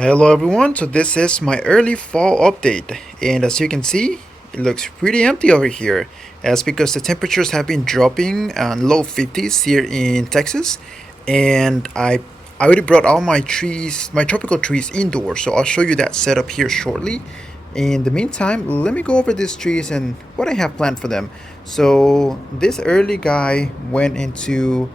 Hello everyone, so this is my early fall update, and as you can see it looks pretty empty over here. That's because the temperatures have been dropping low 50s here in Texas, and I already brought all my trees, my tropical trees, indoors, so I'll show you that setup here shortly. In the meantime, let me go over these trees and what I have planned for them. So this early guy went into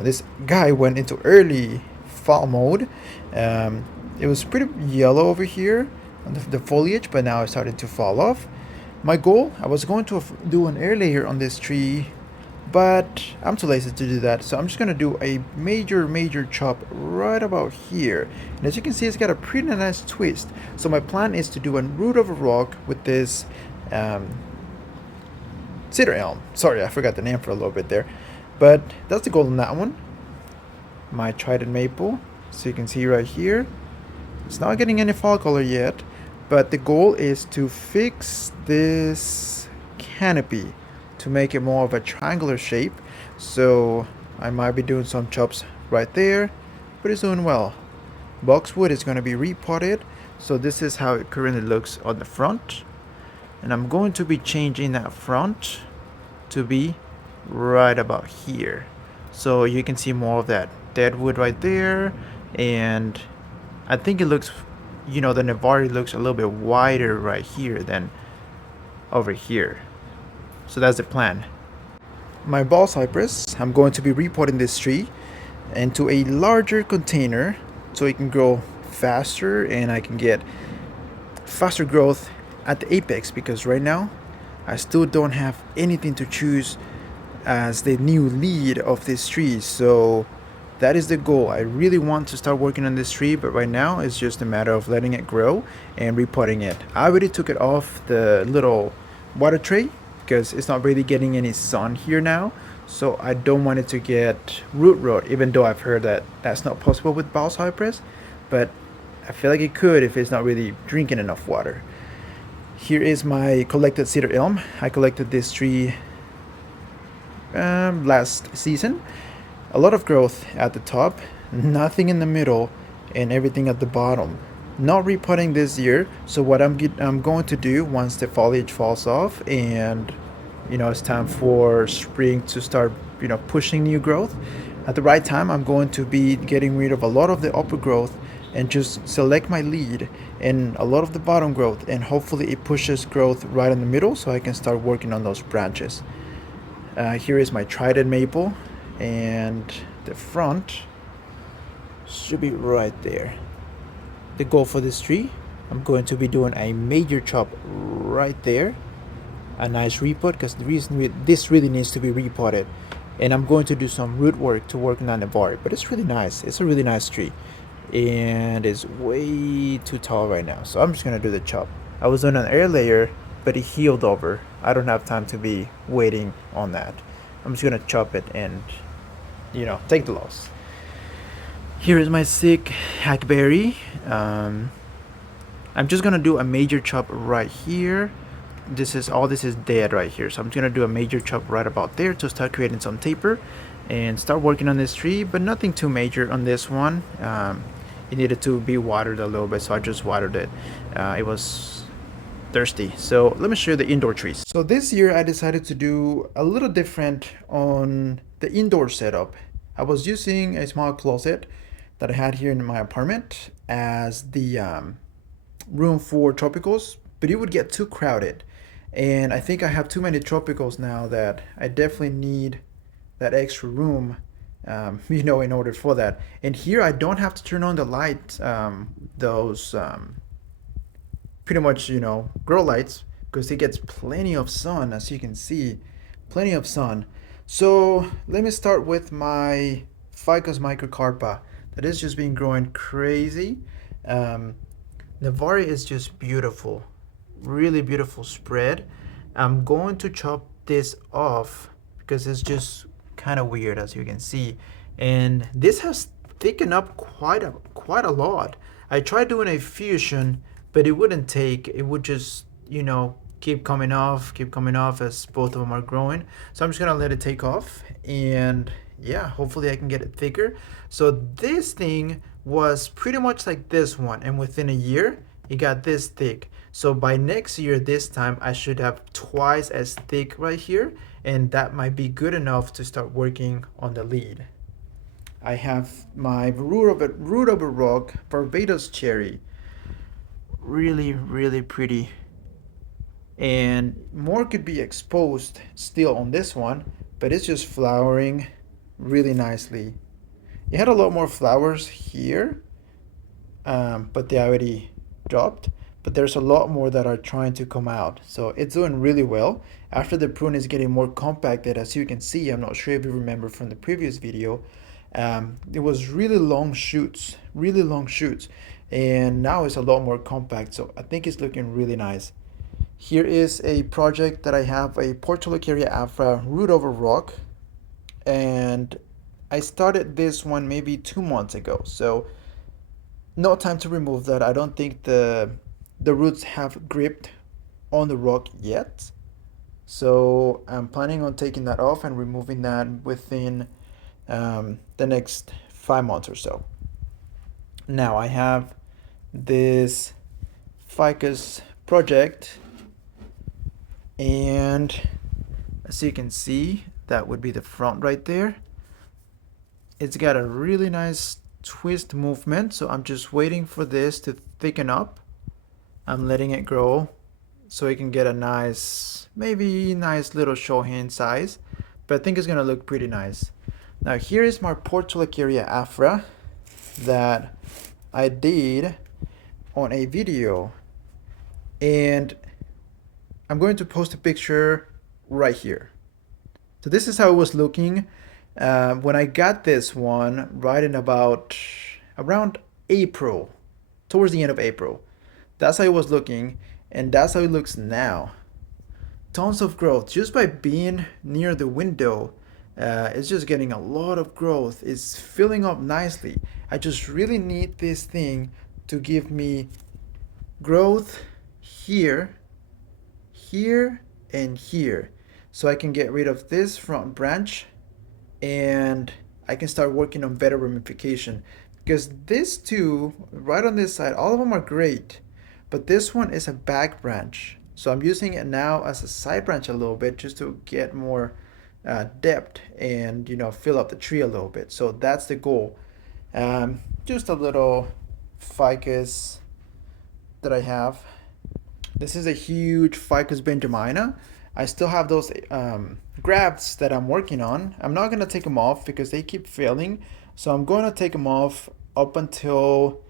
this guy went into early fall mode. um, it was pretty yellow over here on the foliage, but now it started to fall off. My goal, I was going to do an air layer on this tree, but I'm too lazy to do that, so I'm just gonna do a major chop right about here. And as you can see, it's got a pretty nice twist. So my plan is to do a root of a rock with this um, cedar elm. Sorry, I forgot the name for a little bit there, but that's the goal on that one. My trident maple, so you can see right here, it's not getting any fall color yet, but the goal is to fix this canopy to make it more of a triangular shape. So I might be doing some chops right there, but it's doing well. Boxwood is going to be repotted, so this is how it currently looks on the front. And I'm going to be changing that front to be right about here, so you can see more of that dead wood right there. And I think it looks, the Navarre looks a little bit wider right here than over here. So that's the plan. My ball cypress, I'm going to be repotting this tree into a larger container so it can grow faster and I can get faster growth at the apex, because right now I still don't have anything to choose as the new lead of this tree. So that is the goal. I really want to start working on this tree, but right now it's just a matter of letting it grow and repotting it. I already took it off the little water tray because it's not really getting any sun here now, so I don't want it to get root rot, even though I've heard that that's not possible with ball cypress, but I feel like it could if it's not really drinking enough water. Here is my collected cedar elm. I collected this tree last season. A lot of growth at the top, nothing in the middle, and everything at the bottom. Not repotting this year, so what I'm going to do once the foliage falls off and it's time for spring to start pushing new growth, at the right time I'm going to be getting rid of a lot of the upper growth and just select my lead and a lot of the bottom growth, and hopefully it pushes growth right in the middle so I can start working on those branches. Here is my trident maple, and the front should be right there. The goal for this tree, I'm going to be doing a major chop right there, a nice repot, because the reason this really needs to be repotted, and I'm going to do some root work to work on the Navarre. But it's really nice. It's a really nice tree, and it's way too tall right now, so I'm just gonna do the chop. I was on an air layer, but it healed over. I don't have time to be waiting on that. I'm just gonna chop it and take the loss. Here is my sick hackberry. I'm just gonna do a major chop right here. This is dead right here, so I'm gonna do a major chop right about there to start creating some taper and start working on this tree, but nothing too major on this one. It needed to be watered a little bit, so I just watered it. It was thirsty. So let me show you the indoor trees. So this year I decided to do a little different on the indoor setup. I was using a small closet that I had here in my apartment as the room for tropicals, but it would get too crowded. And I think I have too many tropicals now that I definitely need that extra room, in order for that. And here I don't have to turn on the light, those pretty much, grow lights, because it gets plenty of sun, as you can see, plenty of sun. So let me start with my Ficus microcarpa that is just been growing crazy. Navarre is just beautiful, really beautiful spread. I'm going to chop this off because it's just kind of weird, as you can see, and this has thickened up quite a lot. I tried doing a fusion, but it wouldn't take. It would just keep coming off as both of them are growing. So I'm just gonna let it take off, and yeah, hopefully I can get it thicker. So this thing was pretty much like this one, and within a year it got this thick. So by next year this time I should have twice as thick right here, and that might be good enough to start working on the lead. I have my root of a rock Barbados cherry, really pretty, and more could be exposed still on this one, but it's just flowering really nicely. It had a lot more flowers here, but they already dropped. But there's a lot more that are trying to come out. So it's doing really well. After the prune is getting more compacted, as you can see, I'm not sure if you remember from the previous video, it was really long shoots, and now it's a lot more compact. So I think it's looking really nice. Here is a project that I have, a Portulacaria afra root over rock, and I started this one maybe 2 months ago. So no time to remove that. I don't think the roots have gripped on the rock yet. So I'm planning on taking that off and removing that within the next 5 months or so. Now I have this ficus project, and as you can see, that would be the front right there. It's got a really nice twist movement, so I'm just waiting for this to thicken up. I'm letting it grow so it can get a nice, maybe nice little show hand size, but I think it's gonna look pretty nice. Now here is my Portulacaria afra that I did on a video, and I'm going to post a picture right here. So this is how it was looking when I got this one right in around April, towards the end of April. That's how it was looking, and that's how it looks now. Tons of growth just by being near the window. It's just getting a lot of growth. It's filling up nicely. I just really need this thing to give me growth here, here, and here, so I can get rid of this front branch and I can start working on better ramification, because this two right on this side, all of them are great, but this one is a back branch, so I'm using it now as a side branch a little bit just to get more depth and fill up the tree a little bit. So that's the goal. Just a little ficus that I have. This is a huge ficus benjamina. I still have those grafts that I'm working on. I'm not going to take them off because they keep failing. So I'm going to take them off up until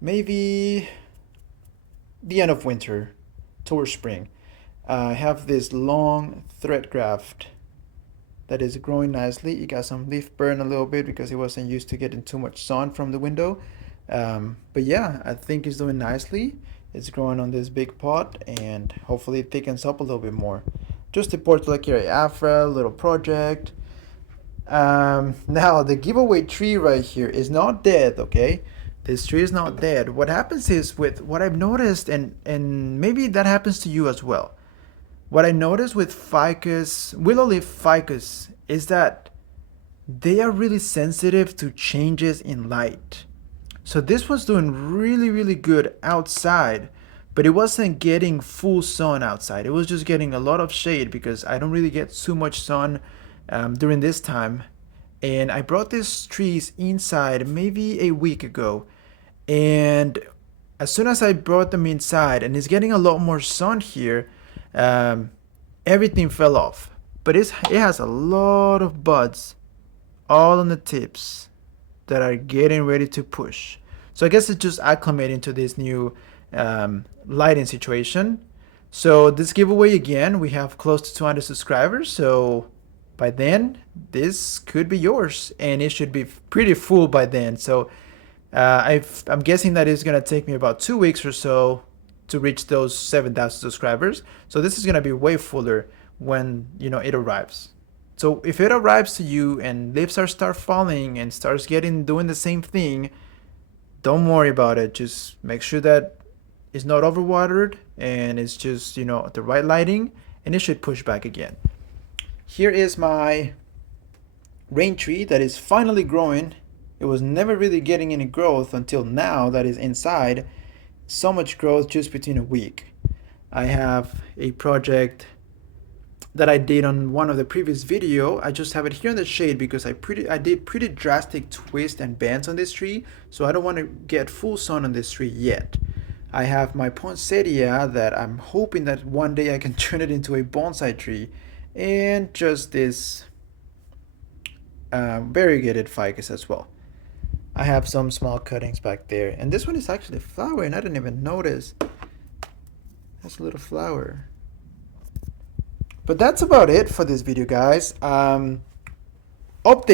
maybe the end of winter, towards spring. I have this long thread graft that is growing nicely. It got some leaf burn a little bit because it wasn't used to getting too much sun from the window. But yeah, I think it's doing nicely. It's growing on this big pot, and hopefully it thickens up a little bit more. Just a Portulacaria afra little project. Now the giveaway tree right here is not dead, okay? This tree is not dead. What happens is, with what I've noticed, and maybe that happens to you as well. What I noticed with ficus, willow leaf ficus, is that they are really sensitive to changes in light. So this was doing really good outside, but it wasn't getting full sun outside. It was just getting a lot of shade because I don't really get too much sun during this time. And I brought these trees inside maybe a week ago, and as soon as I brought them inside and it's getting a lot more sun here, everything fell off. But it has a lot of buds all on the tips that are getting ready to push. So I guess it's just acclimating to this new lighting situation. So this giveaway, again, we have close to 200 subscribers. So by then, this could be yours, and it should be pretty full by then. So I'm guessing that it's gonna take me about 2 weeks or so to reach those 7,000 subscribers. So this is gonna be way fuller when it arrives. So if it arrives to you and leaves start falling and starts doing the same thing, don't worry about it. Just make sure that it's not overwatered and it's just the right lighting, and it should push back again. Here is my rain tree that is finally growing. It was never really getting any growth until now that is inside. So much growth just between a week. I have a project that I did on one of the previous video. I just have it here in the shade because I did pretty drastic twists and bends on this tree, so I don't want to get full sun on this tree yet. I have my poinsettia that I'm hoping that one day I can turn it into a bonsai tree, and just this variegated ficus as well. I have some small cuttings back there, and this one is actually flowering. I didn't even notice. That's a little flower. But that's about it for this video, guys. Update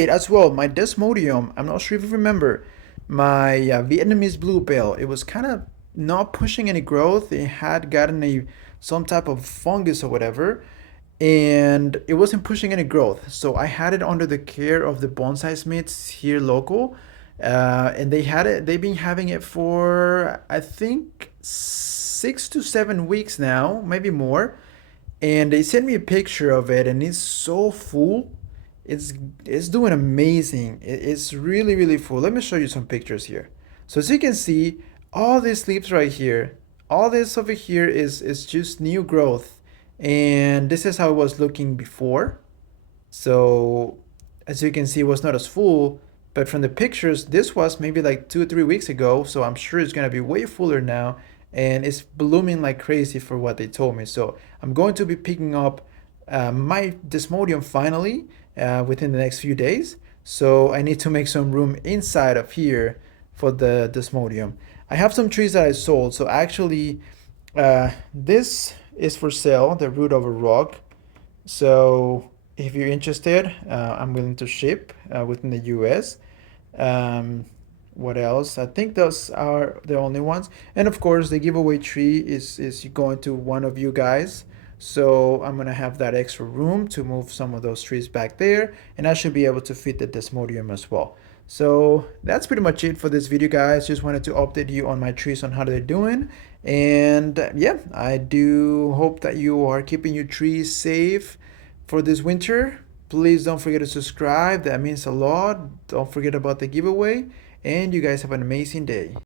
as well, my desmodium, I'm not sure if you remember, my Vietnamese bluebell, it was kind of not pushing any growth. It had gotten some type of fungus or whatever, and it wasn't pushing any growth. So I had it under the care of the bonsai smiths here local, and they've been having it for, I think, 6 to 7 weeks now, maybe more. And they sent me a picture of it, and it's so full. It's doing amazing. It's really, really full. Let me show you some pictures here. So as you can see, all these leaves right here, all this over here is just new growth, and this is how it was looking before. So as you can see, it was not as full, but from the pictures, this was maybe like 2 or 3 weeks ago. So I'm sure it's gonna be way fuller now, and it's blooming like crazy for what they told me. So I'm going to be picking up my desmodium finally within the next few days. So I need to make some room inside of here for the desmodium. I have some trees that I sold. So actually, this is for sale, the root of a rock. So if you're interested, I'm willing to ship within the US. Um, what else? I think those are the only ones. And of course, the giveaway tree is going to one of you guys. So I'm gonna have that extra room to move some of those trees back there, and I should be able to fit the desmodium as well. So that's pretty much it for this video, guys. Just wanted to update you on my trees on how they're doing. And yeah, I do hope that you are keeping your trees safe for this winter. Please don't forget to subscribe. That means a lot. Don't forget about the giveaway. And you guys have an amazing day.